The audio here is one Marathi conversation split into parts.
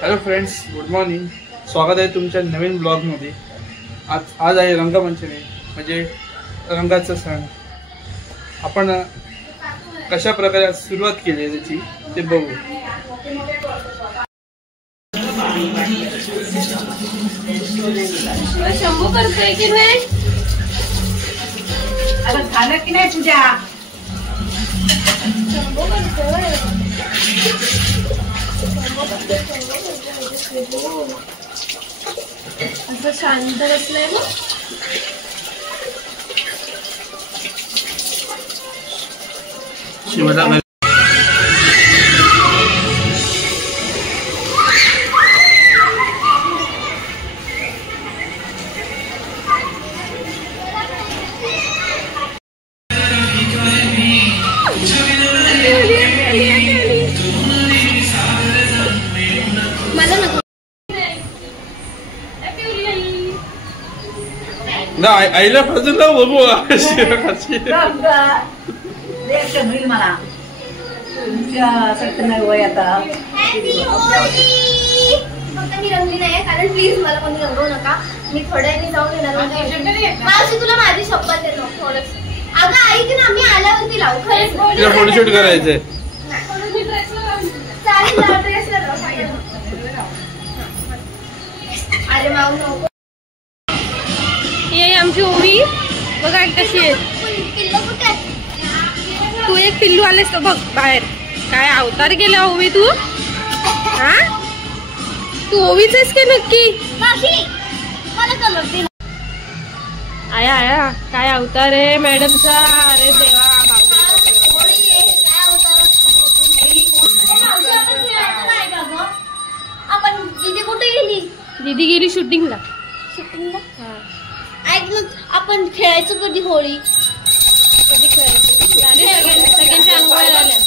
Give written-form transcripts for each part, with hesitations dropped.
Hello friends, good morning. स्वागत आहे तुमच्या नवीन ब्लॉगमध्ये. आज आहे रंगपंचमी, म्हणजे रंगाचा सण. आपण कशा प्रकारे सुरुवात केली आहे त्याची ते बघू. शंभू करतोय की नाही? आता झालं की नाही तुझ्या? शंभू करतोय. असं शांत बसलंय मग. शिवला आईला बाजूला बघू. मला नाही वय आता. फक्त मी रंगली नाही, कारण प्लीज मला कोणी रंगवू नका. मी थोड्या वेळाने जाऊन येणार. मावशी तुला माझी शपथ देतो थोडस. अगं ऐक ना, मी आल्यावरती लावू. खरंच फोटोशूट करायचंय. चालेल, ड्रेसला जाऊ. अरे माऊ नको. ये आमची ओवी बघा कशी आहे. तू एक पिल्लू आलेस तर बघ बाहेर. काय अवतार केला ओवी तू? हा, तू ओवीच आहेस की नक्की? आया आया, काय अवतार आहे मॅडमचा. अरे देवा, आपण दीदी कुठे गेली? दीदी गेली शूटिंगला. शूटिंगला? ऐक ना, आपण खेळायचं कधी होळी? कधी खेळायचं? सगळ्यांच्या अंगावर आल्या.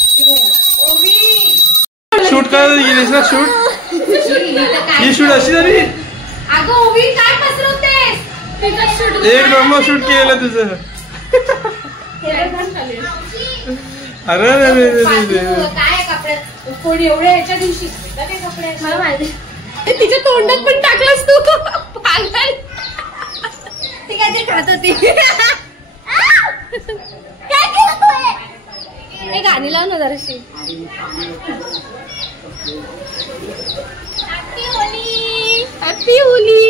शूट करायला गेलीस ना? शूट ही शूट अशी झाली. अगं ओवी काय पसरवतेस? तिचं शूट एक नंबर शूट केलं तुझं. अरे काय कपड्यात कोणी एवढ्या ह्याच्या दिवशी काय कपडे मला माहिती. तिच्या तोंडात पण टाकलास तू. पागल. ती काहीतरी खात होती. काय केलं तू हे? हे गाणी लाव ना जराशी. Happy Holy. Happy Holy.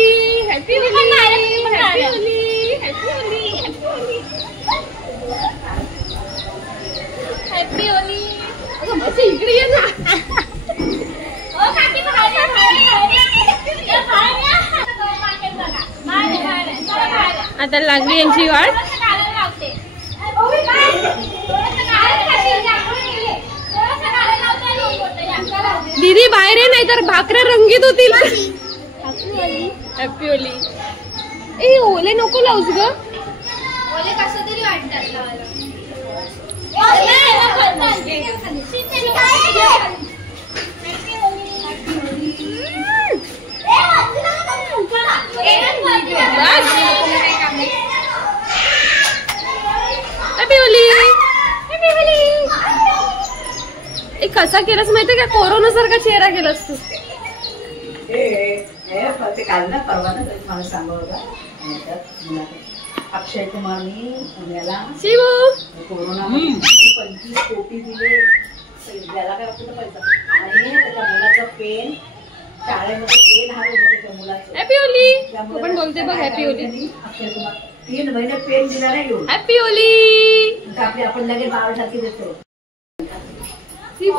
Happy Holy. Happy Holy. Happy Holy. Happy Holy. अगं बस इकडे ये ना. ओ काकी बाहेर या, बाहेर या. बाहेर या. आता लागली यांची वाट. दीदी बाहेर आहे, नाही तर भाकऱ्या रंगीत होतील. Happy Holy. ए ओले नको लावूस ग. ओले कसं तरी वाटतात. Happy Holy. Happy Holy. एक कसा केलास माहितीये का? कोरोना सारखा चेहरा केलास तू. ते काल ना परवा ना मला सांगा होता अक्षय कुमारनी पुण्याला कोरोना 25 कोटी दिले. त्याला काय कुठं पैसा. आणि त्याच्या मुलाचा पेन शाळेमध्ये पेन हरवलं त्याच्या मुलाचं. Happy Holy. तू पण बोलते बघ हॅपी होली. अक्षय कुमार 3 महिने पेन दिला नाही घेऊन. Happy Holy. आपली आपण लगेच बाळासाठी देतो. अरे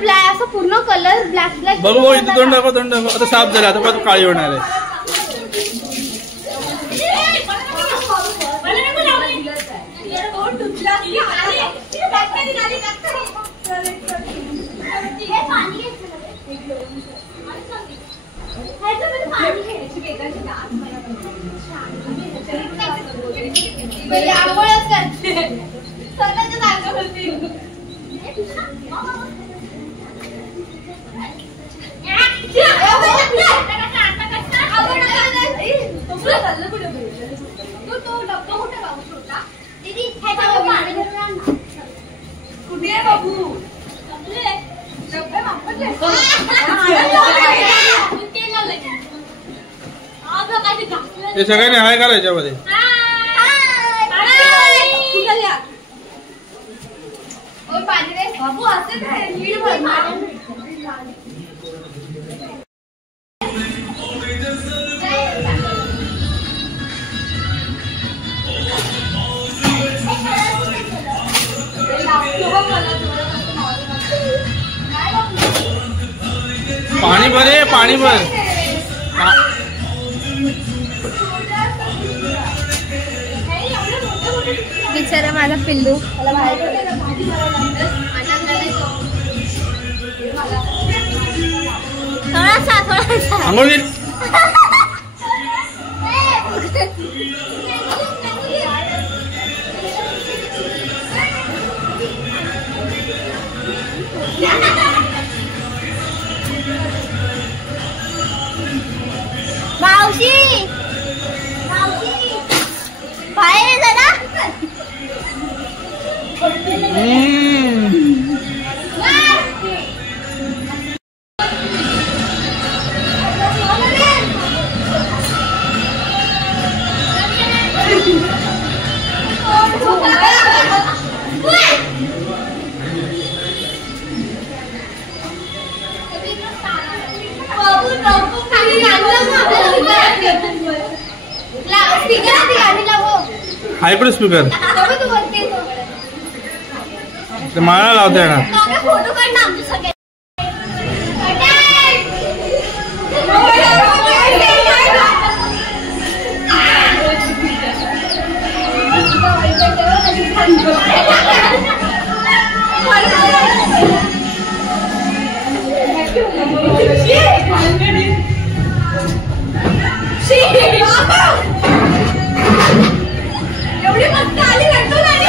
नाही असं पूर्ण कलर ब्लॅक ब्लॅक. बघू इथं तोंड दाखव, तोंड दाखव. आता साफ झालं, आता पण काळी होणार आहे. पहिले आंघोळच कर. स्वतःच्या जागेवरती. कुठे आहे बाबू? ते सगळ्यांनी हाय करा याच्यामध्ये. बाबू असं काय लीड भरणार. पाणी भर आहे, पाणी भर. बिचारा माझा पिल्लू. थोडासा आंघोळ घे. मावशी बाहेर ये जरा. हायपर स्पीकर ते मला लावता येणार. फोटो काढ ना आमचे सगळे. एवढी मस्त आली घंटून आली.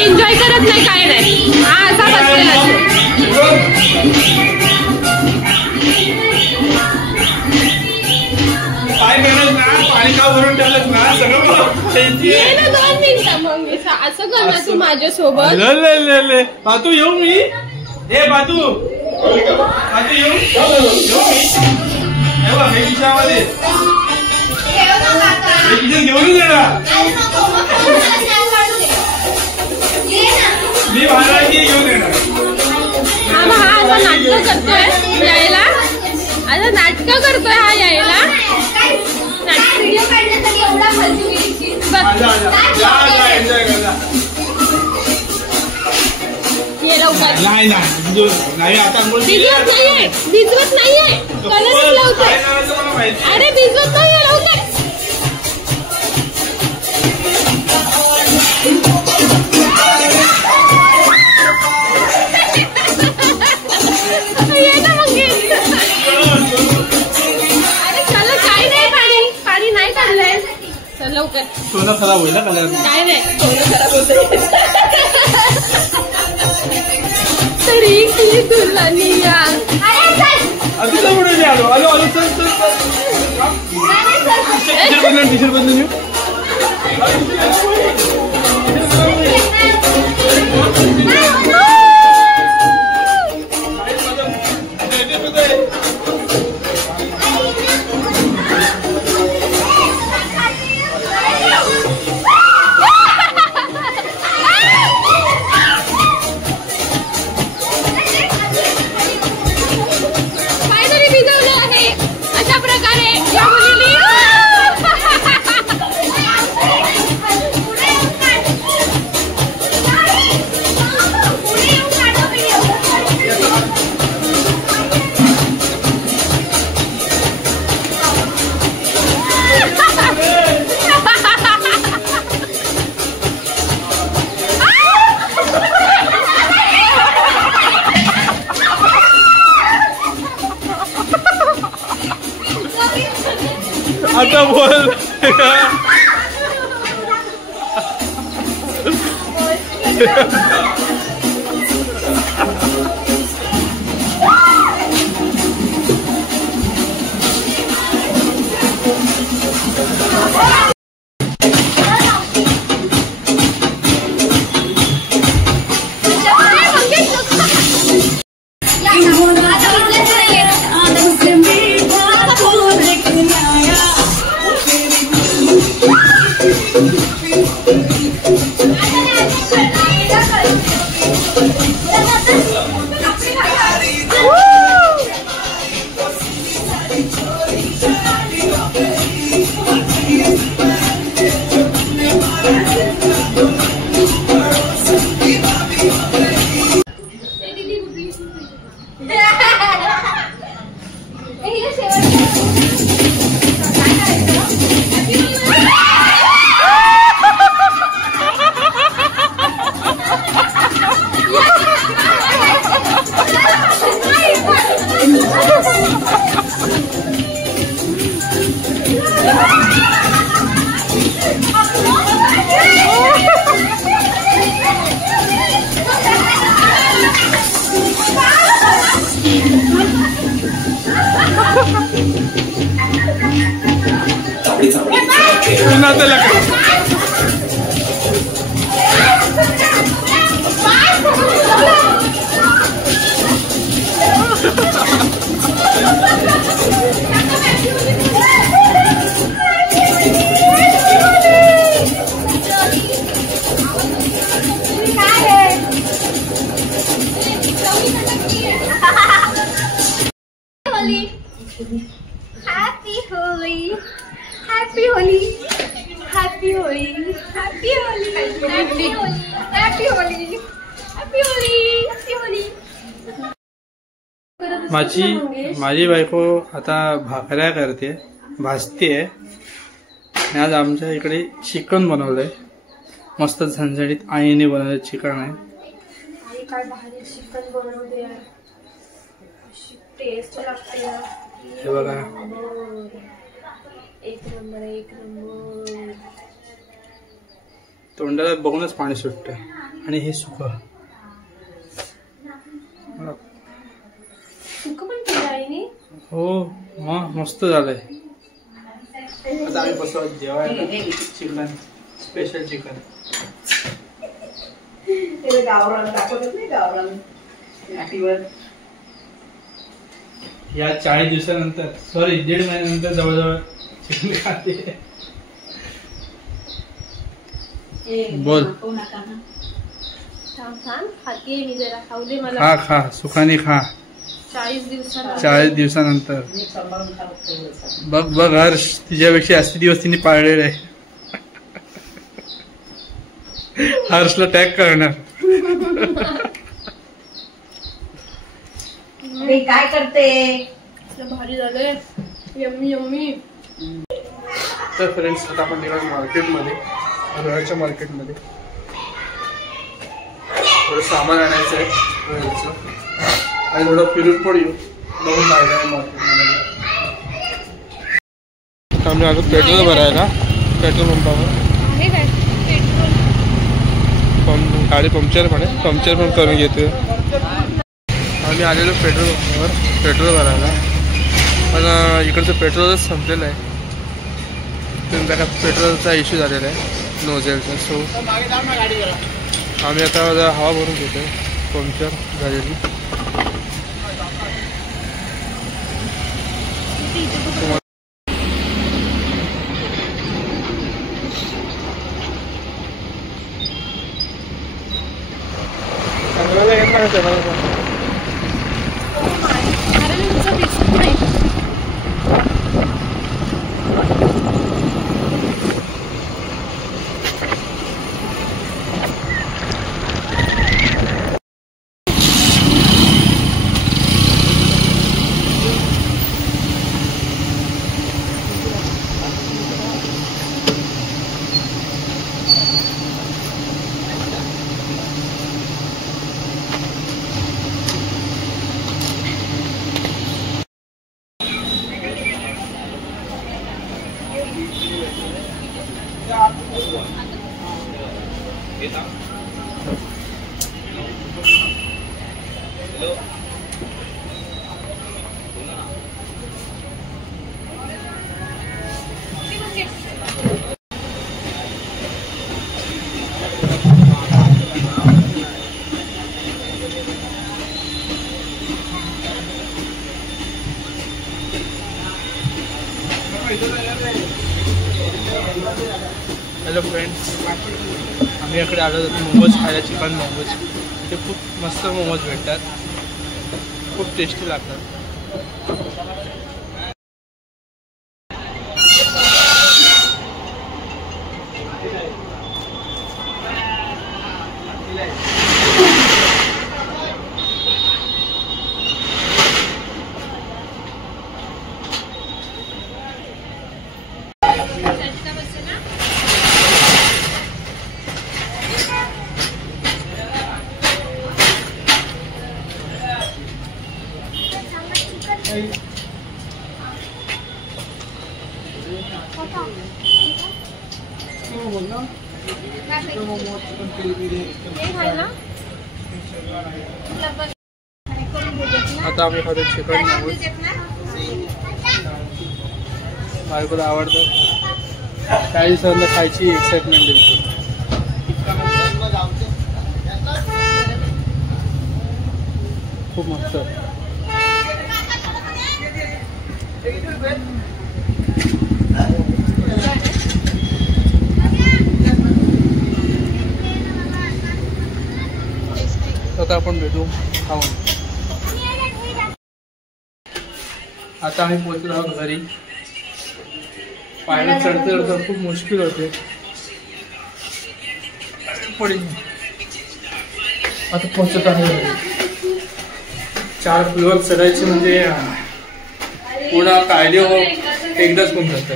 एन्जॉय करत नाही काय नाही. हा असा बसलेला पाणी का भरून ठेवलंच ना सगळं. ये ना 2 मिनिटं मग असं कर ना तू माझ्यासोबत. बातू येऊ मी. ए बातू बातू येऊ मी खिशामध्ये घेऊन येणार. मी महाराज घेऊन येणार. हा आता नाटक करतोय यायला. आता नाटक करतोय हा यायला. व्हिडिओ काढण्यासाठी एवढा नाही आता भिजवत नाहीये. भिजवत नाहीये. कलरच लावतोय. अरे भिजवत नाहीये लवकर. सोनं खराब होईल ना कलर. काय नाही सोनं खराब होत तरी की दुल्हनिया. अतिला पुढे आलो आलो आलो. चल चल टी शर्ट बदलून येऊ. आता बोल. Happy Holi, Happy Holi, Happy Holi, Happy Holi, Happy Holi, Happy Holi, Happy Holi, Happy Holi. माझी बायको आता भाकऱ्या करते, भाजते. आज आमच्या इकडे चिकन बनवलंय, मस्त झणझणीत आईने बनवलं चिकन आहे. आणि काय भारी चिकन बनवते यार, टेस्ट लागते यार. हे बघा, एक नंबर एक नंबर. तोंडाला बघूनच पाणी सुटतं. आणि हे सुक पण केलं आईने. हो मग मस्त झालंय. आता आम्ही बसू जेवायला. Chicken special chicken. गावरान दाखवत नाही, गावरान नाटीवर. या 40 दिवसानंतर, सॉरी 1.5 महिन्यानंतर जवळजवळ चिकन खाते. बोल. खाते मी जरा, खाऊ दे मला. खा खा सुखाने खा. 40 दिवसानंतर. बघ बघ हर्ष, तिच्यापेक्षा जास्ती दिवस तिने पाळलेले आहे. हर्षला टॅग करणार. काय करते. भारी झालंय, यम्मी यम्मी. तर फ्रेंड्स, आता आपण निघालो मार्केटमध्ये, घराच्या मार्केटमध्ये. थोडं सामान आणायचं आहे आणि थोडं फिरून पण येऊ. बघून जायचं आहे मार्केटमध्ये. आम्ही आलो पेट्रोल भरायला पेट्रोल पंपावर. हे काय पेट्रोल गाडी पंक्चर पण करून घेतो. आम्ही आलेलो पेट्रोल पंपावर पेट्रोल भरायला, पण इकडचं पेट्रोलच संपलेलं आहे. तुमचा का पेट्रोलचा इश्यू झालेला आहे नोझेलचा. सो आम्ही आता हवा भरून घेतो पंक्चर झालेली. हॅलो फ्रेंड्स, आम्ही इकडे आलो होतो मोमोज खायला, चिकन मोमोज. ते खूप मस्त मोमोज भेटतात, खूप टेस्टी लागतात. आता आम्ही खातो चिकन मोमोज. बायकोला आवडतं, काही दिवसांना खायची एक्साइटमेंट दिली. खूप मस्त. आता आपण भेटू खाऊन. आता आम्ही पोहोचलो आहोत घरी. पायऱ्या चढते खूप मुश्किल होते. आता पोहोचत आहे घरी. 4 फ्लोअर चढायचे म्हणजे पूर्ण कायदे एकदाच होऊन जातं.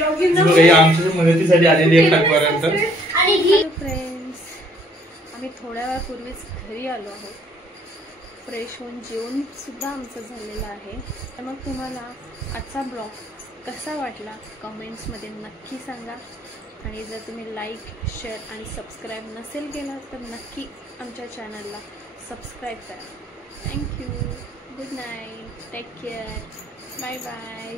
आमच्या मदतीसाठी आलेली आहे खालपर्यंत. फ्रेंड्स, आम्ही थोड्या वेळापूर्वीच घरी आलो आहोत. फ्रेश होऊन जेवण सुद्धा आमचं झालेलं आहे. तर मग तुम्हाला आजचा ब्लॉग कसा वाटला कमेंट्समध्ये नक्की सांगा. आणि जर तुम्ही लाईक, शेअर आणि सबस्क्राईब नसेल केलं तर नक्की आमच्या चॅनलला सबस्क्राईब करा. Thank you. Good night. Take care. Bye bye.